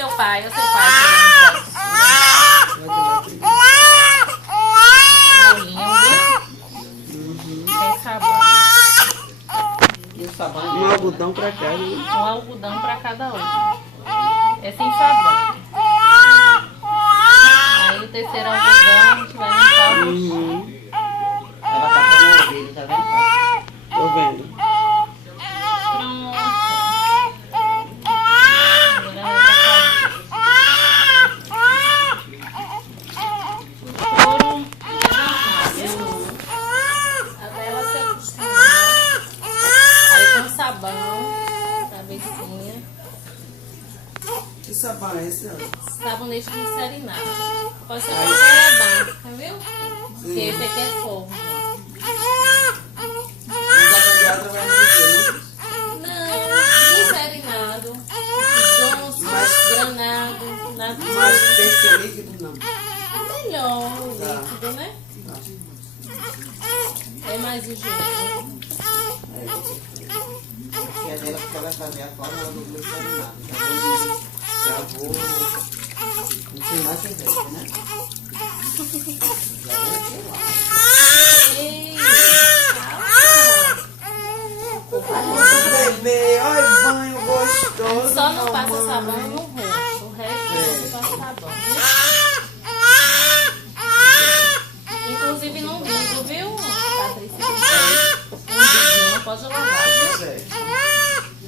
seu pai, chegando molinho, viu? Tem sabão. E o sabão? Um algodão pra cada. Um algodão pra cada um. É sem sabão. Aí o terceiro algodão a gente vai limpar o rosto. Ela tá com o ouvido, tá vendo? Tô vendo. Pronto. Agora vai passar o couro. Até ela se acostumar. Aí com sabão, cabecinha. Que sabão é esse, ó? Sabonete glicerinado. Pode ser qualquer barra, tá viu? Porque esse aqui é fogo. Mas a pediatra vai me dizer, né? Não, glicerinado, doce, granado, natural. Mas tem que ser líquido, não. Melhor o Tá. líquido, né? Tá. É mais higiênico. Que é dela que ela vai fazer a fórmula do glicerinado. Já vou ensinar vocês, né? Ei, Bebê, olha o banho gostoso. só não passa mamãe. sabão no rosto, o resto você passa sabão, viu? Inclusive no umbigo, viu? Patrícia, um umbiguinho pode lavar, viu? Certo.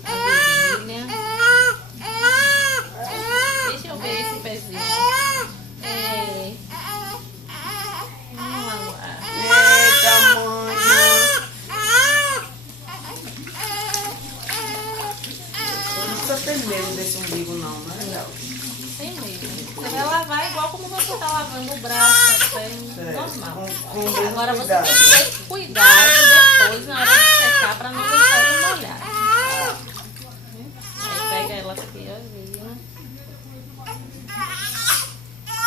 A virilha. Deixa eu ver esse pezinho. É. Vamos lá. Eita, mãe. Não precisa ter medo desse umbigo, não, né? Sem medo. Você vai lavar igual como você tá lavando o braço, a perna, normal. Com o mesmo Agora você cuidado. tem que ter cuidado depois na hora de secar pra não deixar ele molhar. Aí pega ela aqui, ó, viu? Que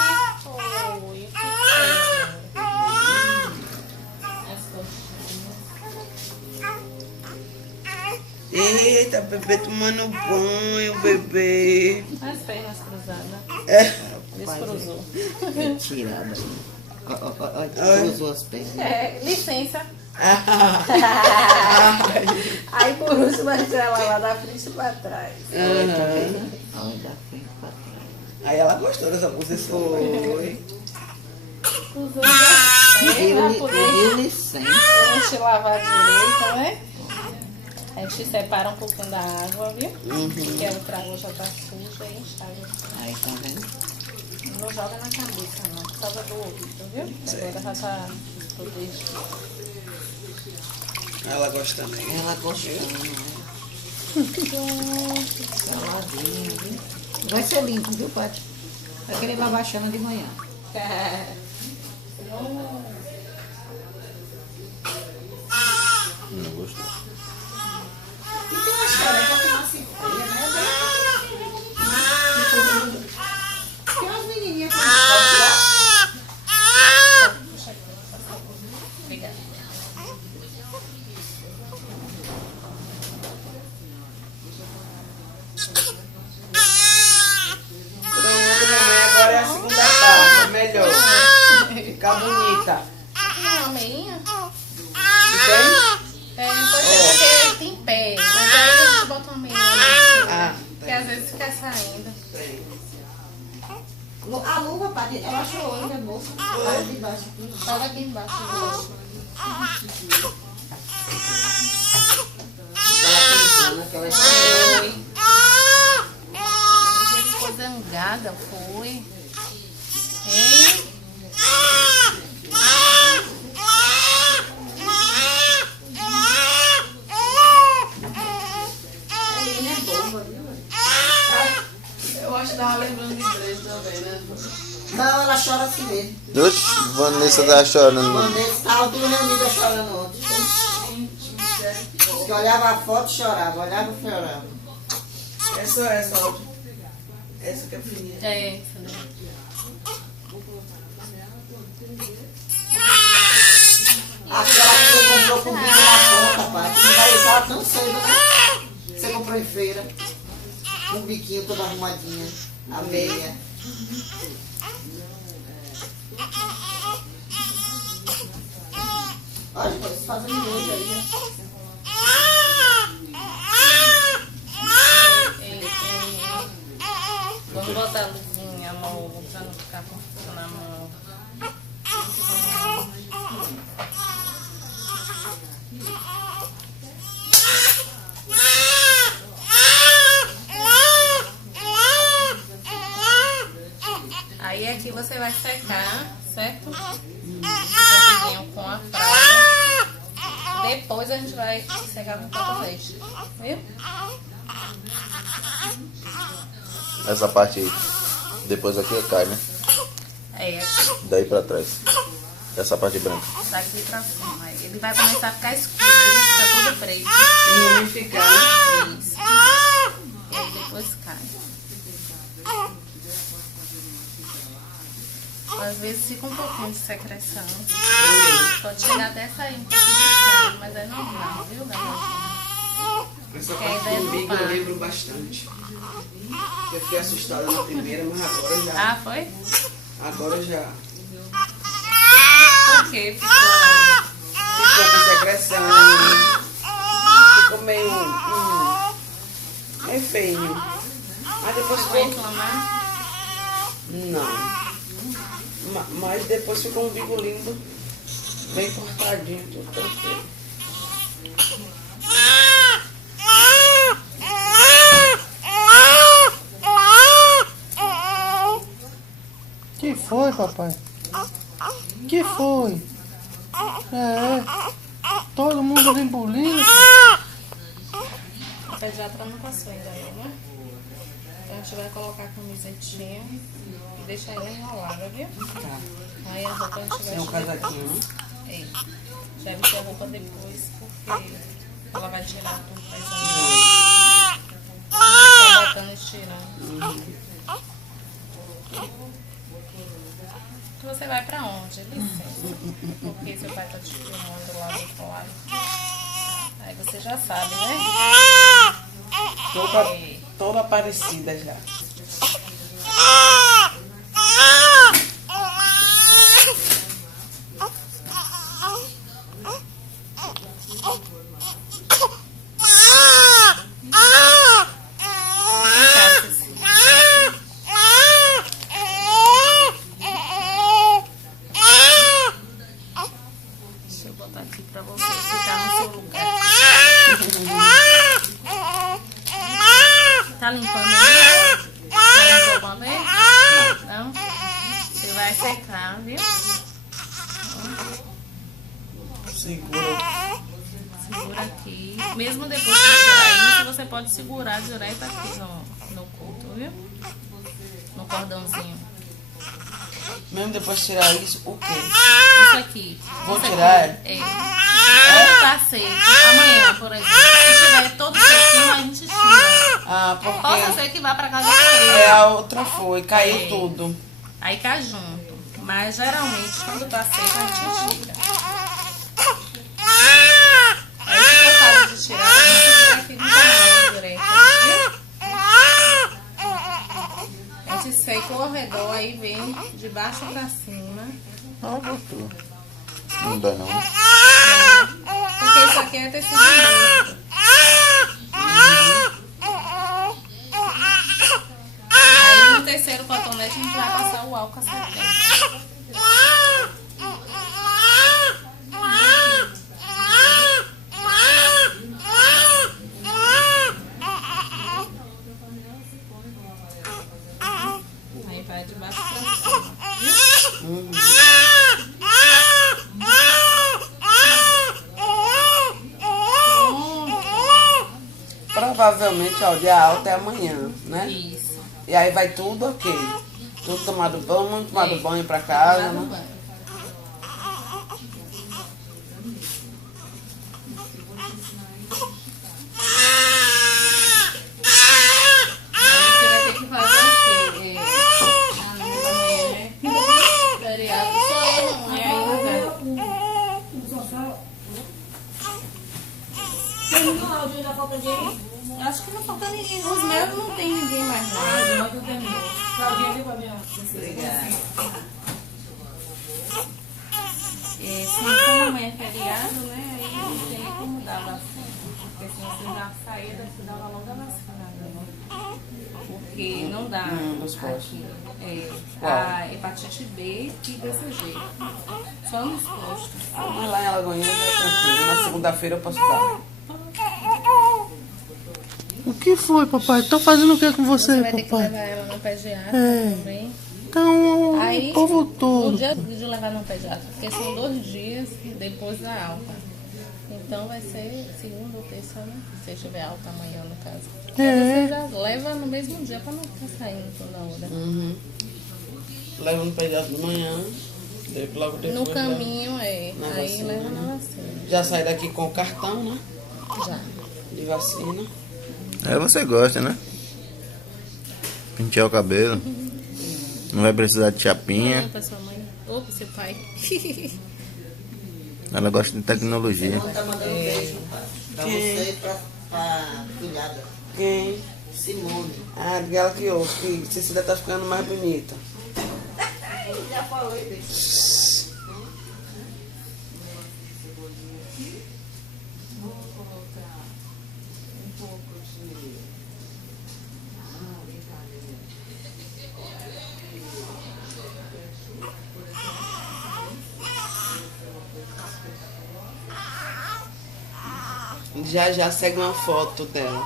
foi? Que foi? As coxinhas. Eita, bebê tomando banho, bebê. As pernas cruzadas. É. Descruzou. Tirada. Olha, cruzou as pernas. É, licença. Aí por último a gente vai lá da frente pra trás. Olha da frente pra trás. Aí ela gostou dessa posição. Foi. Cruzou as pernas, por isso Pediu licença. a gente lavar direito, né? A gente separa um pouquinho da água, viu? Porque a outra água já tá suja e enxaga. Aí, tá vendo? Não joga na cabeça, não. Por causa do ouvido, viu? Agora já tá protegido. Ela gosta também. Ela gostando, né? Saladinha, viu? Vai ser limpo, viu, Paty? Vai querer lavar a chama de manhã. Não gostou. E tem uma xereca que nasce feia, né? Tem umas menininhas que podem tirar. Obrigada. Pronto, mamãe, agora é a segunda parte. Melhor. Ficar bonita. Tem uma meinha? E tem? É, porque tem pé. Mas aí a gente bota uma meinha. Ah, Porque às vezes fica saindo. tem. A luva, Paty, ela achou hoje a bolsa. Lá de baixo. Olha aqui embaixo. Ela pensando que ela Foi. Ele ficou zangada, foi. Hein? Eu acho que tava lembrando de Breno também, né? Não, ela chora assim mesmo. Oxe, Vanessa tá chorando. Vanessa estava tudo reunida chorando ontem. Diz que olhava a foto e chorava, olhava e chorava. Essa outra. Essa que é fininha. É isso, né? Aquela que você comprou com bico na ponta, pai. Você vai usar tão cedo, né? Você comprou em feira. Com um biquinho todo arrumadinho. A meia. Olha, eles fazem hoje aí. Vamos botar a luzinha, amor, pra não ficar com na mão. Aí aqui você vai secar, certo? Com a fralda. Depois a gente vai secar com cotonete, viu? Essa parte aí. Depois aqui cai, né? É, aqui, Daí pra trás. Essa parte branca. daqui pra cima. Aí ele vai começar a ficar escuro, ficar todo preto. E umificar, né? Isso. E aí depois cai. Às vezes fica um pouquinho de secreção. Pode chegar até sair um pouco de sangue, mas é normal, viu, galera? Essa Que parte aí do umbigo eu derrubar. lembro bastante. Eu fiquei assustada na primeira, mas agora já. Ah, foi? Agora já. Por quê? Ficou... Ficou com secreção. Ficou meio. Meio feio. Mas depois Vai ficou. inflamar? Não. Mas depois ficou um umbigo lindo. Bem cortadinho, tudo tranquilo. Que foi, papai? Que foi? Todo mundo ali embulindo. A pediatra não passou ainda não, né? Então a gente vai colocar a camisetinha e deixar ela enrolada, viu? Tá. Aí a roupa a gente vai Tem um tirar. casaquinho, né? É. Já vestir a roupa depois, porque ela vai tirar tudo faz tá botando e tirando. Você vai pra onde? Licença. Porque seu pai tá te filmando lá do outro lado. Aí você já sabe, né? Toda parecida já. Deixa eu botar aqui pra você ficar no seu lugar. Tá limpando aí? Tá limpando aí? Não? Você vai secar, viu? Segura. Segura aqui. Mesmo depois de tirar isso, você pode segurar direto aqui no culto, viu? No cordãozinho. Mesmo depois de tirar isso, o quê? Isso aqui. Vou Isso tirar? aqui. É. Quando tá seco, amanhã, por exemplo, se estiver todo sequinho, a gente tira. Ah, Possa porque ser que vá pra casa da a outra foi, caiu É. tudo. Aí cai junto. Mas geralmente quando tá seco a gente tira. Aí se for caso de tirar, a gente tira aqui no canal direto, viu? A gente seca o ao redor, aí vem de baixo pra cima. Não, gostou. Não dá não. Porque isso aqui é tecido branco. Aí no terceiro cotonete a gente vai passar o álcool 70. Aí vai de baixo pra cima. Provavelmente ó, o dia alto é amanhã, né? Isso. E aí vai tudo ok. Tudo tomado É. banho pra casa, Vai no né? banho. Aí você vai ter que fazer o quê? Amanhã, né? Feriado. Só eu não é ainda. Terminou lá, o dia da falta de Acho que não falta ninguém. Os meus não tem ninguém mais lá. não terminou. porque não dá nos postos. aqui. É, Qual? a hepatite B e BCG. Só nos postos. Mas lá em Alagoinha é tranquilo. Na segunda-feira eu posso dar. O que foi, papai? Tô fazendo o que com Você você, vai ter que papai? levar ela no pediatra também. Então, Aí, o povo no todo. dia de levar no pediatra, porque são 2 dias depois da alta. Então vai ser segunda ou terça, né? Se tiver alta amanhã, no caso. É. Você já leva no mesmo dia pra não ficar saindo toda hora. Uhum. Levo no pediatra de manhã. Logo depois. No caminho, Na aí vacina, leva né? na vacina. Já saí daqui com o cartão, né? Já. De vacina. É, você gosta, né? Pentear o cabelo. Não vai precisar de chapinha. Ou pra sua mãe, ou pro seu pai. Ela gosta de tecnologia. Tá mandando um beijo pra você e pra cunhada. Quem? Simone. Ah, ela que ouve, que Cecília tá ficando mais bonita. Já falei disso. Já já segue uma foto dela.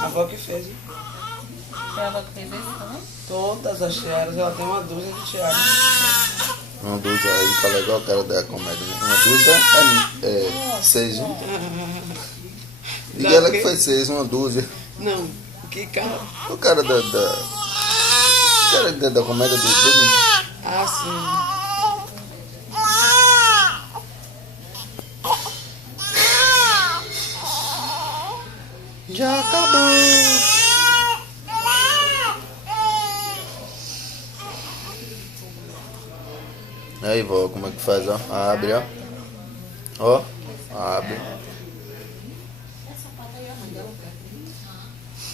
A avó que fez, hein? Foi a avó que fez isso também? Todas as tiaras, ela tem uma dúzia de tiaras. Uma dúzia aí, tá legal o cara da comédia, né? Uma dúzia é 6, né? E Dá ela o quê? que foi 6, uma dúzia. Não, que cara. O cara da comédia do YouTube. Ah, sim. Já acabou. Aí, vó, como é que faz, ó? Abre, ó. Ó, abre.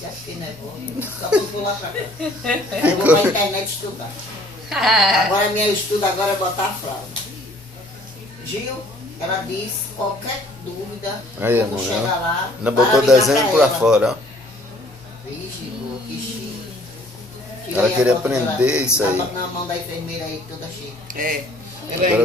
Já fiquei nervosa. Só vou pular pra cá. Aí eu vou pra internet estudar. Agora meu estudo agora é botar a fralda. Gil, ela disse, qualquer dúvida, Aí, quando amor, chegar lá, ainda para botou ligar desenho pra pra ela. fora, ó. Vixe, Lu, que chique. Ela Tirei a queria foto dela aprender isso aí. na mão da enfermeira aí, toda chique. É. Ela é Agora